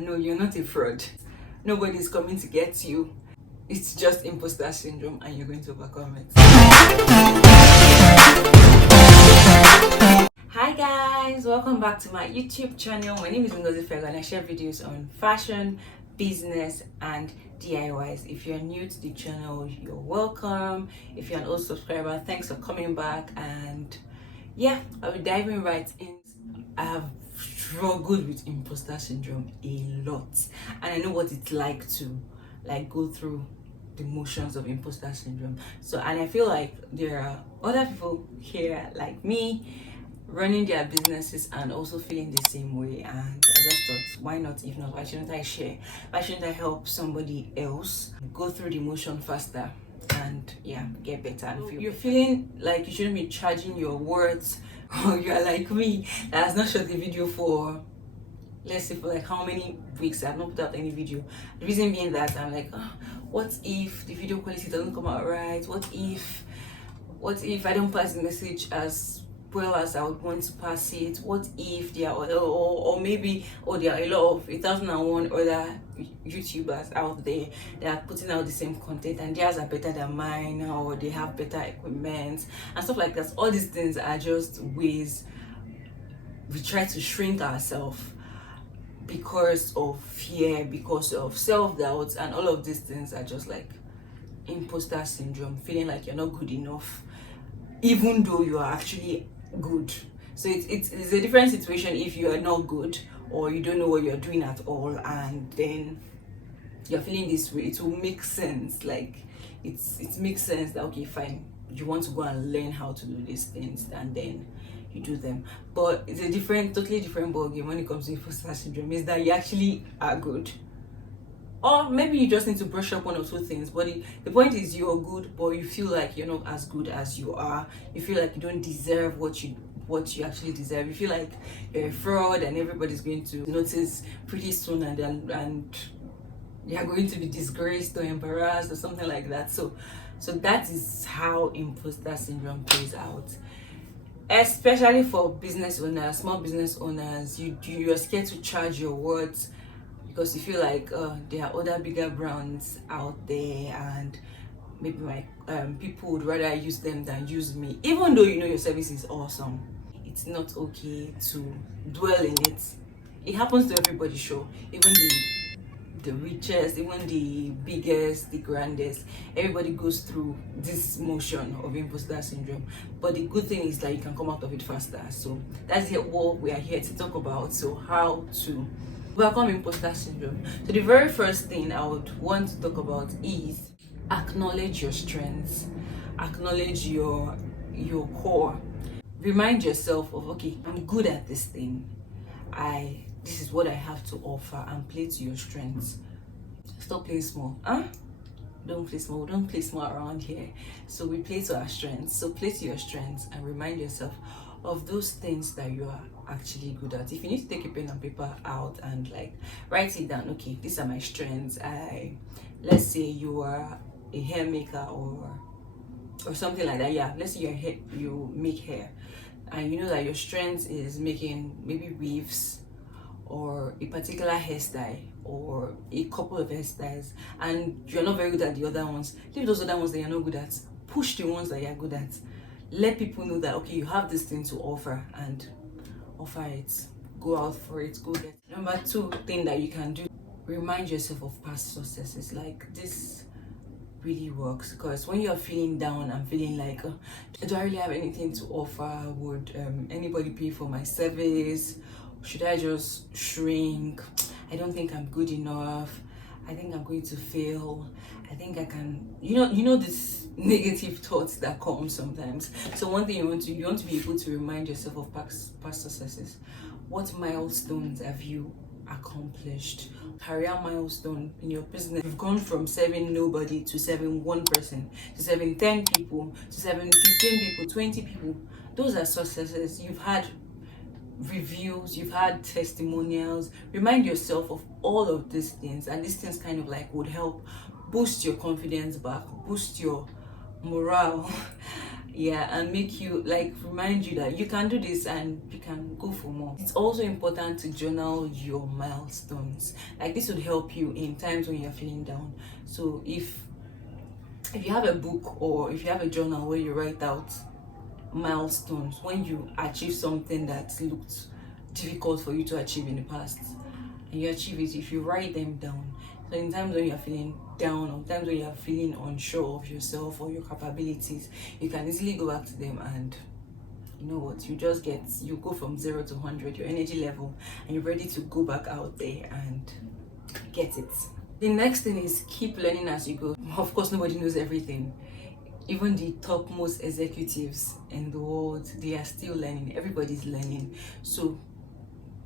No, you're not a fraud. Nobody's coming to get you. It's just imposter syndrome and you're going to overcome it. Hi guys, welcome back to my YouTube channel. My name is Ngozi Fego and I share videos on fashion, business and DIYs. If you're new to the channel, you're welcome. If you're an old subscriber, thanks for coming back. And yeah, I'll be diving right in. I have struggled with imposter syndrome a lot, and I know what it's like to go through the motions of imposter syndrome. So, and I feel like there are other people here like me running their businesses and also feeling the same way, and I just thought, why not? If not, why shouldn't I share? Why shouldn't I help somebody else go through the motion faster and yeah, get better? And you're feeling like you shouldn't be charging your words, or you're like me that has not shot the video for, let's say, for like how many weeks. I've not put out any video. The reason being that I'm like, oh, what if the video quality doesn't come out right? What if I don't pass the message as well as I would want to pass it? What if there are other, or maybe, there are a lot of 1001 other YouTubers out there that are putting out the same content and theirs are better than mine, or they have better equipment and stuff like that. All these things are just ways we try to shrink ourselves because of fear, because of self-doubt, and all of these things are just like imposter syndrome, feeling like you're not good enough even though you are actually good. So it's a different situation if you are not good or you don't know what you're doing at all, and then you're feeling this way. It will make sense, like it makes sense that okay, fine, you want to go and learn how to do these things and then you do them. But it's a totally different ballgame when it comes to imposter syndrome, is that you actually are good, or maybe you just need to brush up one or two things. But the point is, you're good, but you feel like you're not as good as you are. You feel like you don't deserve what you actually deserve. You feel like you're a fraud and everybody's going to notice pretty soon, and you're going to be disgraced or embarrassed or something like that. So that is how imposter syndrome plays out, especially for business owners, small business owners. You're scared to charge your words because you feel like there are other bigger brands out there, and maybe my people would rather use them than use me, even though you know your service is awesome. It's not okay to dwell in it. It happens to everybody, sure. Even the richest, even the biggest, the grandest, everybody goes through this motion of imposter syndrome. But the good thing is that you can come out of it faster. So that's what we are here to talk about. So how to overcome imposter syndrome. So the very first thing I would want to talk about is acknowledge your strengths, acknowledge your core. Remind yourself of, okay, I'm good at this thing. This is what I have to offer, and play to your strengths. Stop playing small. Don't play small. Don't play small around here. So we play to our strengths. So play to your strengths and remind yourself of those things that you are actually good at. If you need to take a pen and paper out and like write it down, okay, these are my strengths. Let's say you are a hair maker or something like that. Yeah, let's say you make hair, and you know that your strength is making maybe weaves or a particular hairstyle or a couple of hairstyles, and you're not very good at the other ones. Leave those other ones that you're not good at. Push the ones that you're good at. Let people know that okay, you have this thing to offer, and offer it. Go out for it. Go get it. Number two thing that you can do: remind yourself of past successes. Like, this really works, because when you're feeling down and feeling like, do I really have anything to offer? Would anybody pay for my service? Should I just shrink? I don't think I'm good enough. I think I'm going to fail. I think I can, you know this negative thoughts that come sometimes. So one thing you want to be able to remind yourself of past successes. What milestones have you accomplished? Career milestone in your business. You've gone from serving nobody to serving one person, to serving 10 people, to serving 15 people, 20 people. Those are successes. You've had reviews, you've had testimonials. Remind yourself of all of these things, and these things kind of like would help boost your confidence back, boost your morale, Yeah, and make you like remind you that you can do this and you can go for more. It's also important to journal your milestones. Like this would help you in times when you're feeling down. So if you have a book or if you have a journal where you write out milestones when you achieve something that looked difficult for you to achieve in the past, and you achieve it, if you write them down, so in times when you're feeling down or times when you're feeling unsure of yourself or your capabilities, you can easily go back to them, and you know what, you go from 0 to 100, your energy level, and you're ready to go back out there and get it. The next thing is keep learning as you go. Of course, nobody knows everything. Even the topmost executives in the world, they are still learning. Everybody's learning. So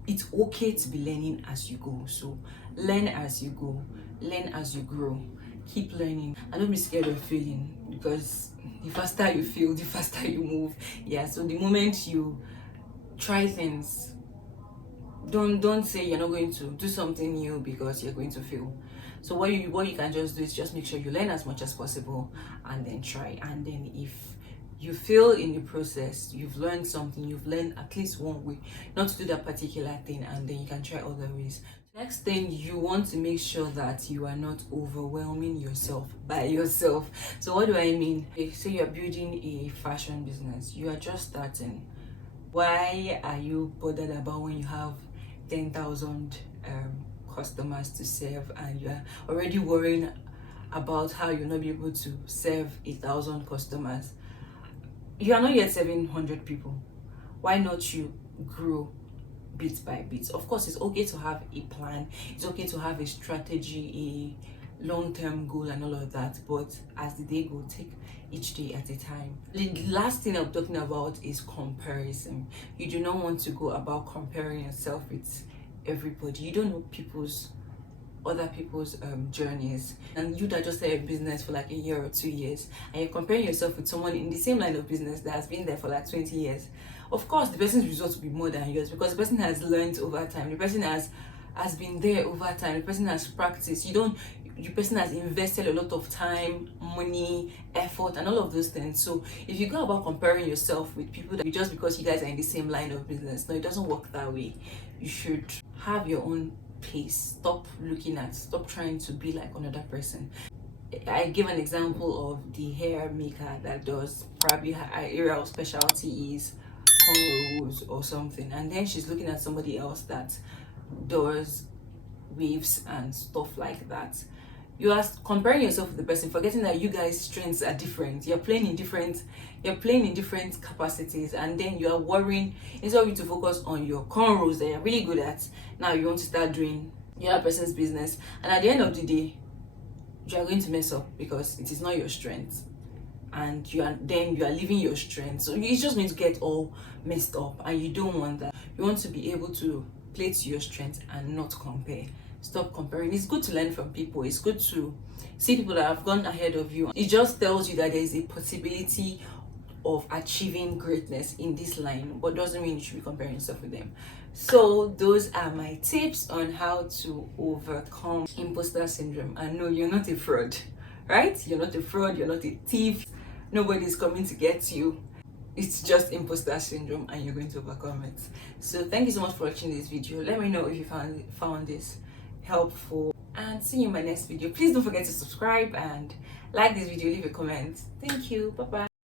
it's okay to be learning as you go. So learn as you go, learn as you grow, keep learning, and don't be scared of failing, because the faster you fail, the faster you move. Yeah, so the moment you try things, don't say you're not going to do something new because you're going to fail. So what you can just do is just make sure you learn as much as possible and then try. And then if you fail in the process, you've learned something, you've learned at least one way not to do that particular thing, and then you can try other ways. Next thing, you want to make sure that you are not overwhelming yourself by yourself. So what do I mean? Say you're building a fashion business, you are just starting. Why are you bothered about when you have 10,000 customers to serve, and you're already worrying about how you'll not be able to serve 1,000 customers? You are not yet serving 100 people. Why not you grow bit by bit? Of course, it's okay to have a plan, it's okay to have a strategy, a long-term goal and all of that, but as the day goes, take each day at a time. The last thing I'm talking about is comparison. You do not want to go about comparing yourself with everybody. You don't know other people's journeys, and you that just started a business for like a year or 2 years, and you're comparing yourself with someone in the same line of business that has been there for like 20 years. Of course, the person's results will be more than yours, because the person has learned over time, the person has been there over time, the person has practiced. The person has invested a lot of time, money, effort, and all of those things. So if you go about comparing yourself with people that just because you guys are in the same line of business, no, it doesn't work that way. You should have your own pace. Stop trying to be like another person. I give an example of the hair maker that does, probably her area of specialty is cornrows or something, and then she's looking at somebody else that does waves and stuff like that. You are comparing yourself with the person, forgetting that you guys' strengths are different. You're playing in different capacities, and then you are worrying, instead of you to focus on your cornrows that you're really good at. Now you want to start doing the other person's business, and at the end of the day, you are going to mess up because it is not your strength, and you are leaving your strength. So it's just going to get all messed up, and you don't want that. You want to be able to play to your strength and not compare. Stop comparing. It's good to learn from people. It's good to see people that have gone ahead of you. It just tells you that there is a possibility of achieving greatness in this line, but doesn't mean you should be comparing yourself with them. So those are my tips on how to overcome imposter syndrome. And no, you're not a fraud, right? You're not a fraud, you're not a thief. Nobody's coming to get you. It's just imposter syndrome, and you're going to overcome it. So thank you so much for watching this video. Let me know if you found this helpful, and see you in my next video. Please don't forget to subscribe and like this video, leave a comment. Thank you. Bye bye.